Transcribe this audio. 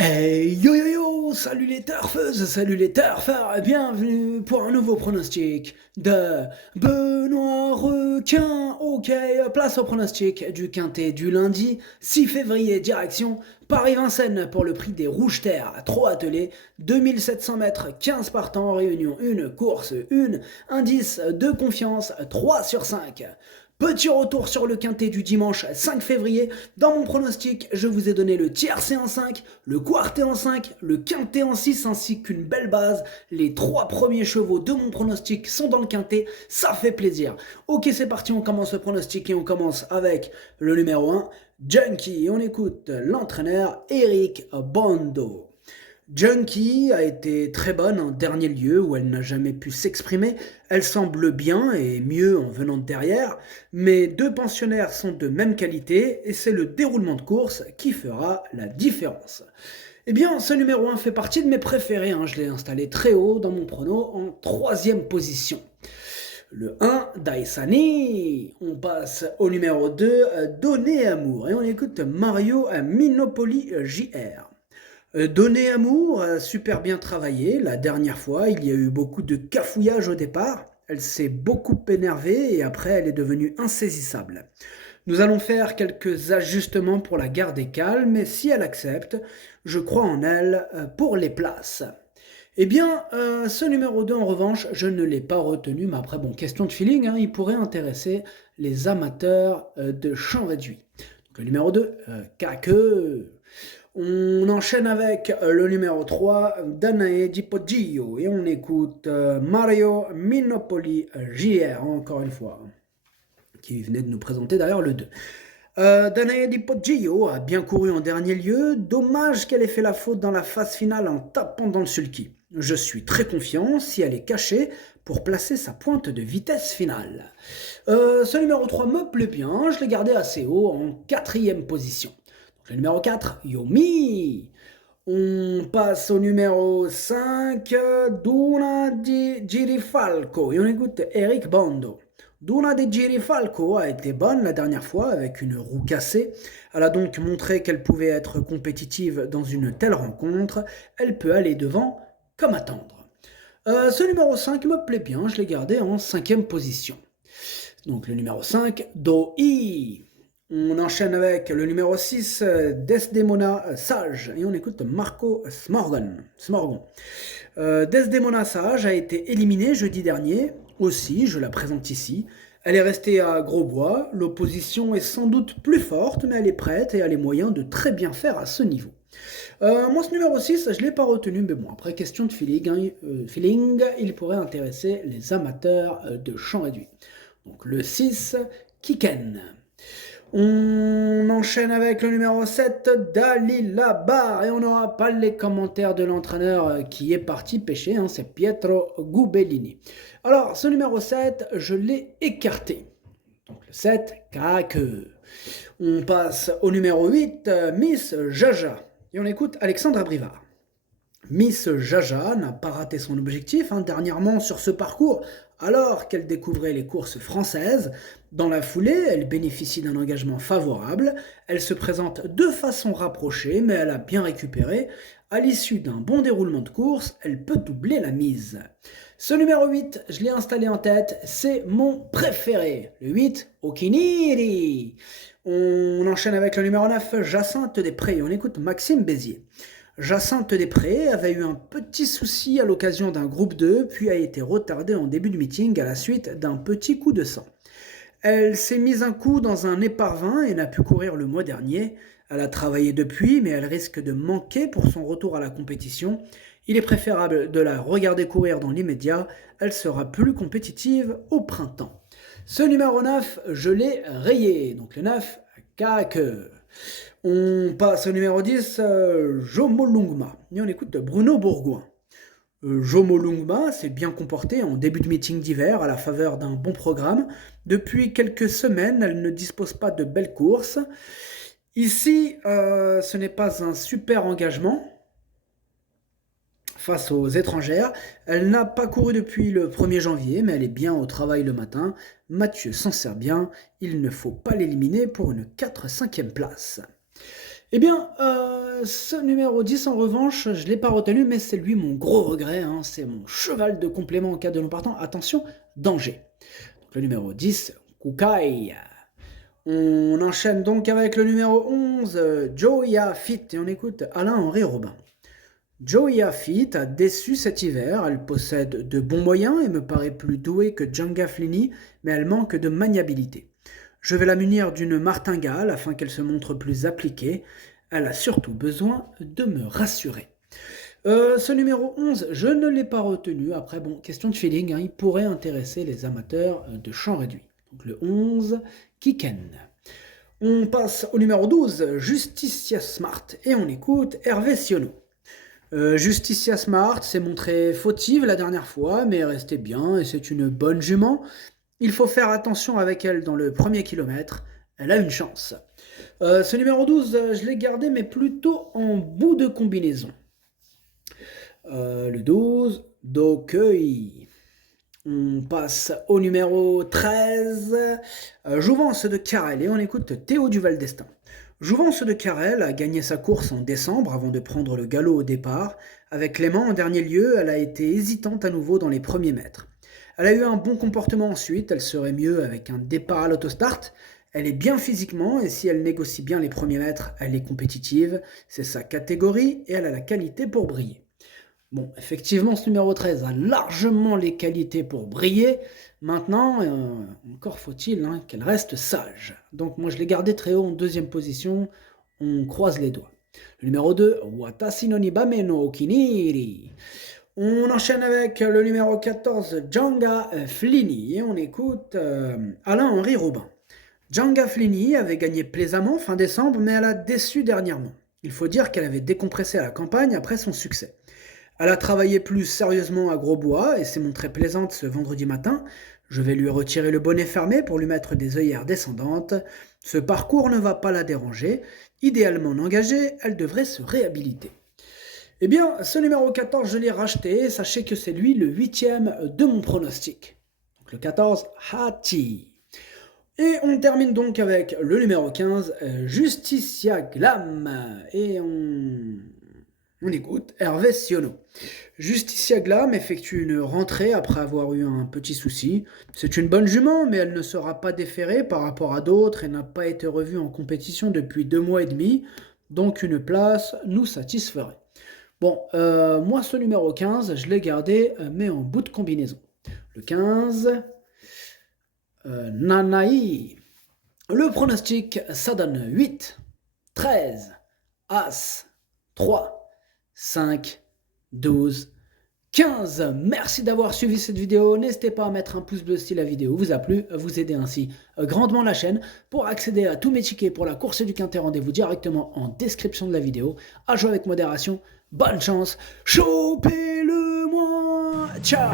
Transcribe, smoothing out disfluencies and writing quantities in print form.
Hey yo yo yo, salut les turfeuses, salut les turfeurs, et bienvenue pour un nouveau pronostic de Benoît Requin. Ok, place au pronostic du quintet du lundi 6 février, direction Paris-Vincennes pour le prix des Rouges Terres, 3 attelés, 2700 mètres, 15 partants, réunion 1, course 1, indice de confiance 3 sur 5. Petit retour sur le quintet du dimanche 5 février. Dans mon pronostic, je vous ai donné le tiercé en 5, le quartet en 5, le quintet en 6 ainsi qu'une belle base. Les 3 premiers chevaux de mon pronostic sont dans le quintet, ça fait plaisir. Ok, c'est parti, on commence le pronostic et on commence avec le numéro 1, Junkie. Et on écoute l'entraîneur Eric Bondo. Junkie a été très bonne en dernier lieu où elle n'a jamais pu s'exprimer. Elle semble bien et mieux en venant de derrière, mais deux pensionnaires sont de même qualité et c'est le déroulement de course qui fera la différence. Eh bien, ce numéro 1 fait partie de mes préférés, je l'ai installé très haut dans mon prono en troisième position. Le 1, Daisani. On passe au numéro 2, Donner Amour. Et on écoute Mario à Minopoli JR. Donner Amour a super bien travaillé. La dernière fois, il y a eu beaucoup de cafouillage au départ. Elle s'est beaucoup énervée et après, elle est devenue insaisissable. Nous allons faire quelques ajustements pour la garder calme et si elle accepte, je crois en elle pour les places. Eh bien, ce numéro 2, en revanche, je ne l'ai pas retenu, mais après, bon, question de feeling, il pourrait intéresser les amateurs de champ réduit. Donc, le numéro 2, Kake. On enchaîne avec le numéro 3, Danae Di Poggio, et on écoute Mario Minopoli JR, encore une fois, qui venait de nous présenter d'ailleurs le 2. Danae Di Poggio a bien couru en dernier lieu, dommage qu'elle ait fait la faute dans la phase finale en tapant dans le sulky. Je suis très confiant si elle est cachée pour placer sa pointe de vitesse finale. Ce numéro 3 me plaît bien, je l'ai gardé assez haut en quatrième position. Donc, le numéro 4, Yomi. On passe au numéro 5, Duna di Girifalco. Et on écoute Eric Bondo. Duna di Girifalco a été bonne la dernière fois avec une roue cassée. Elle a donc montré qu'elle pouvait être compétitive dans une telle rencontre. Elle peut aller devant comme attendre. Ce numéro 5 me plaît bien, je l'ai gardé en cinquième position. Donc le numéro 5, Doi. On enchaîne avec le numéro 6, Desdemona Sage, et on écoute Marco Smorgon. Desdemona Sage a été éliminée jeudi dernier, aussi, je la présente ici. Elle est restée à Grosbois, l'opposition est sans doute plus forte, mais elle est prête et a les moyens de très bien faire à ce niveau. Moi, ce numéro 6, je ne l'ai pas retenu, mais bon, après, question de feeling, il pourrait intéresser les amateurs de champ réduit. Donc le 6, Kiken. On enchaîne avec le numéro 7, Dalila Bar, et on n'aura pas les commentaires de l'entraîneur qui est parti pêcher, c'est Pietro Gubellini. Alors, ce numéro 7, je l'ai écarté. Donc le 7, Kake. On passe au numéro 8, Miss Jaja, et on écoute Alexandra Brivard. Miss Jaja n'a pas raté son objectif dernièrement sur ce parcours alors qu'elle découvrait les courses françaises. Dans la foulée, elle bénéficie d'un engagement favorable, elle se présente de façon rapprochée mais elle a bien récupéré. À l'issue d'un bon déroulement de course, elle peut doubler la mise. Ce numéro 8, je l'ai installé en tête, c'est mon préféré, le 8, Okiniri. On enchaîne avec le numéro 9, Jacinthe Després, on écoute Maxime Bézier. Jacinthe Després avait eu un petit souci à l'occasion d'un groupe 2, puis a été retardée en début de meeting à la suite d'un petit coup de sang. Elle s'est mise un coup dans un éparvin et n'a pu courir le mois dernier. Elle a travaillé depuis, mais elle risque de manquer pour son retour à la compétition. Il est préférable de la regarder courir dans l'immédiat, elle sera plus compétitive au printemps. Ce numéro 9, je l'ai rayé, donc le 9, Kake. On passe au numéro 10, Jomolungma, et on écoute Bruno Bourgoin. Jomolungma s'est bien comportée en début de meeting d'hiver à la faveur d'un bon programme. Depuis quelques semaines, elle ne dispose pas de belles courses. Ici, ce n'est pas un super engagement face aux étrangères. Elle n'a pas couru depuis le 1er janvier, mais elle est bien au travail le matin. Mathieu s'en sert bien, il ne faut pas l'éliminer pour une 4-5e place. Eh bien, ce numéro 10 en revanche, je ne l'ai pas retenu, mais c'est lui mon gros regret, hein, c'est mon cheval de complément en cas de non partant. Attention, danger. Donc, le numéro 10, Kukai. On enchaîne donc avec le numéro 11, Joya Fit, et on écoute Alain-Henri Robin. Joya Fit a déçu cet hiver, elle possède de bons moyens et me paraît plus douée que Djanga Flini, mais elle manque de maniabilité. Je vais la munir d'une martingale afin qu'elle se montre plus appliquée. Elle a surtout besoin de me rassurer. Ce numéro 11, je ne l'ai pas retenu. Après, bon, question de feeling, hein, il pourrait intéresser les amateurs de champ réduit. Donc le 11, Kiken. On passe au numéro 12, Justicia Smart, et on écoute Hervé Siono. Justicia Smart s'est montrée fautive la dernière fois, mais est restée bien et c'est une bonne jument. Il faut faire attention avec elle dans le premier kilomètre. Elle a une chance. Ce numéro 12, je l'ai gardé, mais plutôt en bout de combinaison. Le 12, Dokei. On passe au numéro 13, Jouvence de Carrel, et on écoute Théo Duval d'Estaing. Jouvence de Carrel a gagné sa course en décembre avant de prendre le galop au départ. Avec Clément en dernier lieu, elle a été hésitante à nouveau dans les premiers mètres. Elle a eu un bon comportement ensuite, elle serait mieux avec un départ à l'autostart. Elle est bien physiquement et si elle négocie bien les premiers mètres, elle est compétitive. C'est sa catégorie et elle a la qualité pour briller. Bon, effectivement, ce numéro 13 a largement les qualités pour briller. Maintenant, encore faut-il qu'elle reste sage. Donc moi, je l'ai gardé très haut en deuxième position. On croise les doigts. Le numéro 2, Watashi no Nibame no Okiniri. On enchaîne avec le numéro 14, Djanga Flini. Et on écoute Alain-Henri Robin. Djanga Flini avait gagné plaisamment fin décembre, mais elle a déçu dernièrement. Il faut dire qu'elle avait décompressé à la campagne après son succès. Elle a travaillé plus sérieusement à Grosbois et s'est montrée plaisante ce vendredi matin. Je vais lui retirer le bonnet fermé pour lui mettre des œillères descendantes. Ce parcours ne va pas la déranger. Idéalement engagée, elle devrait se réhabiliter. Eh bien, ce numéro 14, je l'ai racheté. Sachez que c'est lui le 8e de mon pronostic. Donc le 14, Hachi. Et on termine donc avec le numéro 15, Justicia Glam. Et on écoute Hervé Siono. Justicia Glam effectue une rentrée après avoir eu un petit souci. C'est une bonne jument, mais elle ne sera pas déférée par rapport à d'autres et n'a pas été revue en compétition depuis 2 mois et demi. Donc une place nous satisferait. Bon, moi ce numéro 15, je l'ai gardé, mais en bout de combinaison. Le 15, Nanaï. Le pronostic, ça donne 8, 13, As, 3, 5, 12, 15. Merci d'avoir suivi cette vidéo. N'hésitez pas à mettre un pouce bleu si la vidéo vous a plu. Vous aidez ainsi grandement la chaîne. Pour accéder à tous mes tickets pour la course du Quintet, rendez-vous directement en description de la vidéo. À jouer avec modération. Bonne chance. Chopez-le-moi. Ciao.